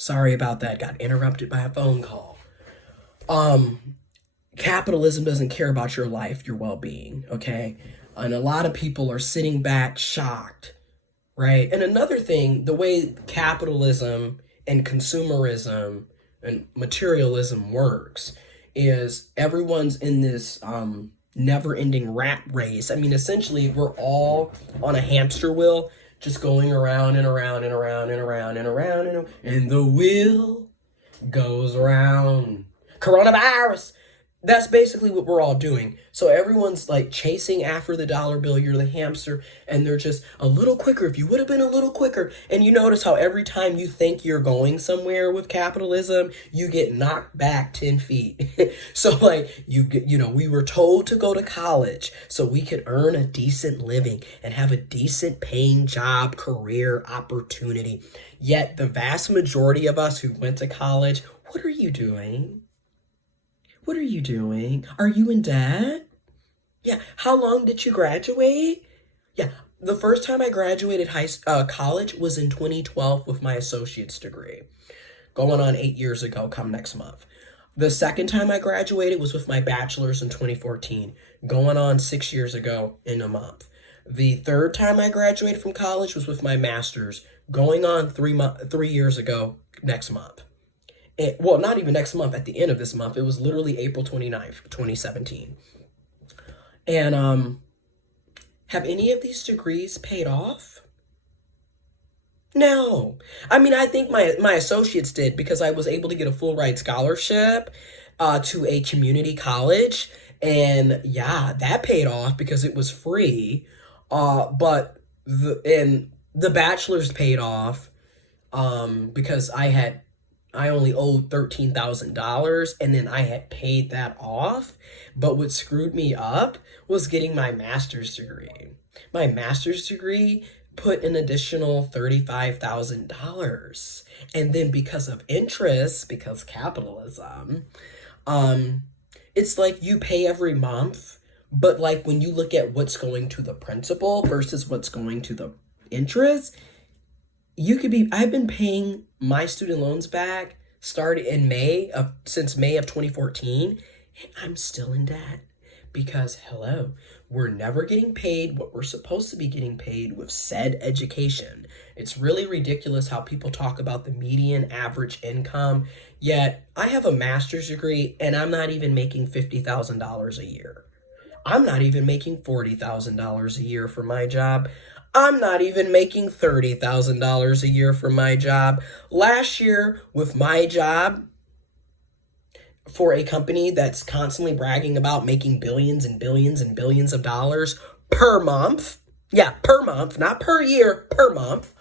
Sorry about that. Got interrupted by a phone call. Um, Capitalism doesn't care about your life, your well-being, okay? And a lot of people are sitting back shocked, right? And another thing, the way capitalism and consumerism and materialism works is everyone's in this never-ending rat race. I mean, essentially, we're all on a hamster wheel, just going around and around and around and around and around and the wheel goes round. Coronavirus. That's basically what we're all doing. So everyone's like chasing after the dollar bill. You're the hamster, and they're just a little quicker. If you would have been a little quicker, and you notice how every time you think you're going somewhere with capitalism, you get knocked back 10 feet. So like we were told to go to college so we could earn a decent living and have a decent paying job, career opportunity. Yet the vast majority of us who went to college, what are you doing? What are you doing? Are you in debt? Yeah. How long did you graduate? Yeah. The first time I graduated college was in 2012 with my associate's degree. Going on 8 years ago, come next month. The second time I graduated was with my bachelor's in 2014. Going on 6 years ago in a month. The third time I graduated from college was with my master's. Going on 3 years ago next month. Well, not even next month, at the end of this month. It was literally April 29th, 2017. And have any of these degrees paid off? No. I mean, I think my associates did, because I was able to get a full ride scholarship to a community college. And yeah, that paid off because it was free. But the bachelor's paid off because I only owed $13,000, and then I had paid that off. But what screwed me up was getting my master's degree. My master's degree put an additional $35,000. And then because of interest, because capitalism, it's like you pay every month, but like when you look at what's going to the principal versus what's going to the interest, I've been paying my student loans back started since May of 2014, and I'm still in debt because hello, we're never getting paid what we're supposed to be getting paid with said education. It's really ridiculous how people talk about the median average income, yet I have a master's degree and I'm not even making $50,000 a year. I'm not even making $40,000 a year for my job. I'm not even making $30,000 a year for my job. Last year, with my job for a company that's constantly bragging about making billions and billions and billions of dollars per month. Yeah, per month, not per year, per month.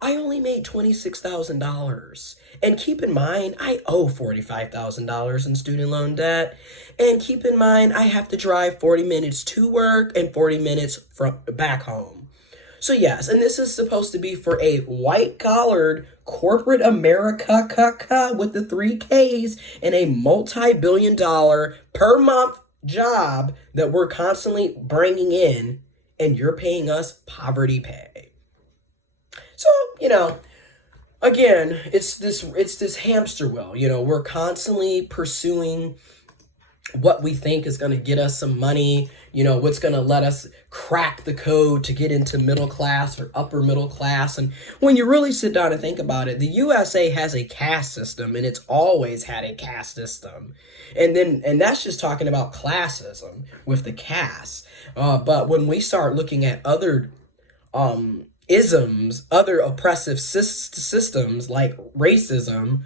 I only made $26,000. And keep in mind, I owe $45,000 in student loan debt. And keep in mind, I have to drive 40 minutes to work and 40 minutes from back home. So yes, and this is supposed to be for a white-collared corporate America with the 3Ks and a multi-billion-dollar per month job that we're constantly bringing in, and you're paying us poverty pay. So, again, it's this hamster wheel. We're constantly pursuing what we think is going to get us some money, what's going to let us crack the code to get into middle class or upper middle class. And when you really sit down and think about it, the USA has a caste system, and it's always had a caste system. And that's just talking about classism with the caste. But when we start looking at other isms, other oppressive systems like racism,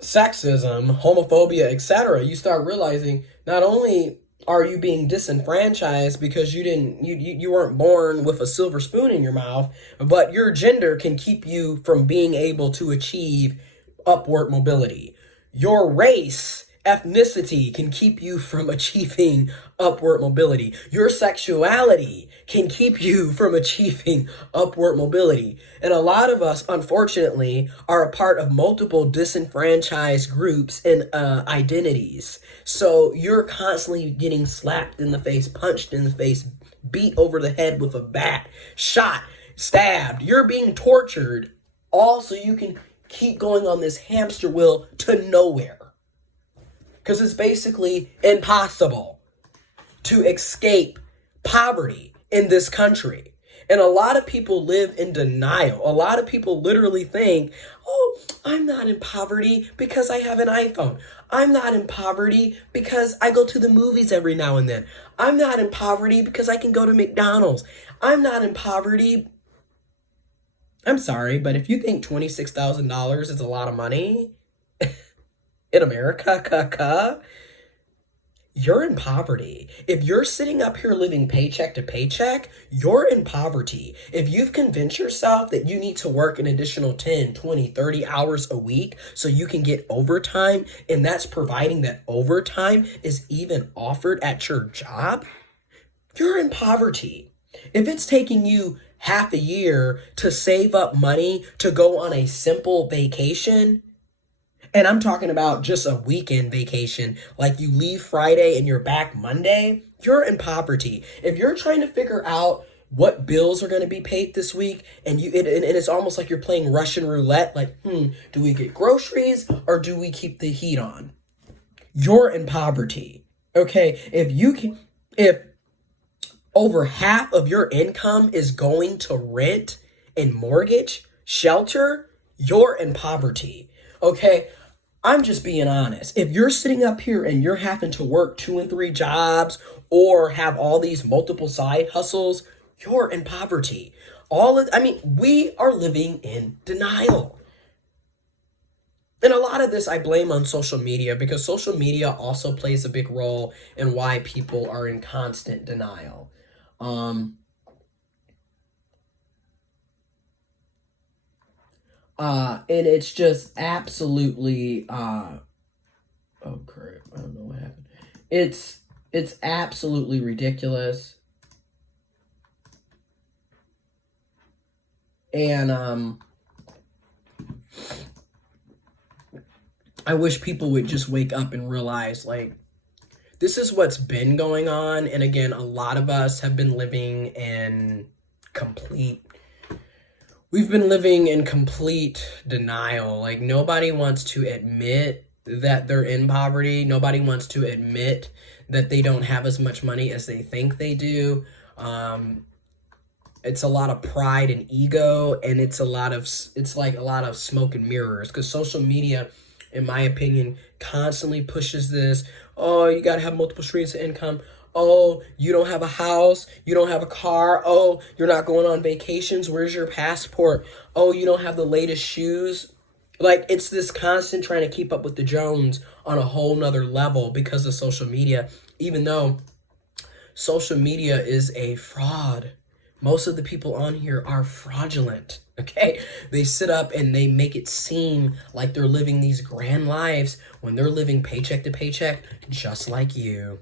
sexism, homophobia, etc., you start realizing not only are you being disenfranchised because you weren't born with a silver spoon in your mouth, but your gender can keep you from being able to achieve upward mobility. Your race, ethnicity can keep you from achieving upward mobility. Your sexuality can keep you from achieving upward mobility. And a lot of us, unfortunately, are a part of multiple disenfranchised groups and identities. So you're constantly getting slapped in the face, punched in the face, beat over the head with a bat, shot, stabbed. You're being tortured, all so you can keep going on this hamster wheel to nowhere. Because it's basically impossible to escape poverty in this country. And a lot of people live in denial. A lot of people literally think, oh, I'm not in poverty because I have an iPhone. I'm not in poverty because I go to the movies every now and then. I'm not in poverty because I can go to McDonald's. I'm not in poverty. I'm sorry, but if you think $26,000 is a lot of money in America, you're in poverty. If you're sitting up here living paycheck to paycheck, you're in poverty. If you've convinced yourself that you need to work an additional 10, 20, 30 hours a week so you can get overtime, and that's providing that overtime is even offered at your job, you're in poverty. If it's taking you half a year to save up money to go on a simple vacation, and I'm talking about just a weekend vacation, like you leave Friday and you're back Monday, you're in poverty. If you're trying to figure out what bills are going to be paid this week, and it's almost like you're playing Russian roulette, like, do we get groceries or do we keep the heat on? You're in poverty. Okay, if over half of your income is going to rent and mortgage, shelter, you're in poverty. Okay, I'm just being honest. If you're sitting up here and you're having to work 2 and 3 jobs or have all these multiple side hustles, you're in poverty. We are living in denial. And a lot of this I blame on social media, because social media also plays a big role in why people are in constant denial. And it's just absolutely, oh crap, I don't know what happened. It's absolutely ridiculous. And, I wish people would just wake up and realize, like, this is what's been going on. And again, a lot of us have been living in we've been living in complete denial. Like, nobody wants to admit that they're in poverty. Nobody wants to admit that they don't have as much money as they think they do. It's a lot of pride and ego, and it's like a lot of smoke and mirrors, because social media, in my opinion, constantly pushes this. Oh, you got to have multiple streams of income. Oh, you don't have a house. You don't have a car. Oh, you're not going on vacations. Where's your passport? Oh, you don't have the latest shoes. Like, it's this constant trying to keep up with the Jones on a whole nother level because of social media, even though social media is a fraud. Most of the people on here are fraudulent, okay? They sit up and they make it seem like they're living these grand lives when they're living paycheck to paycheck, just like you.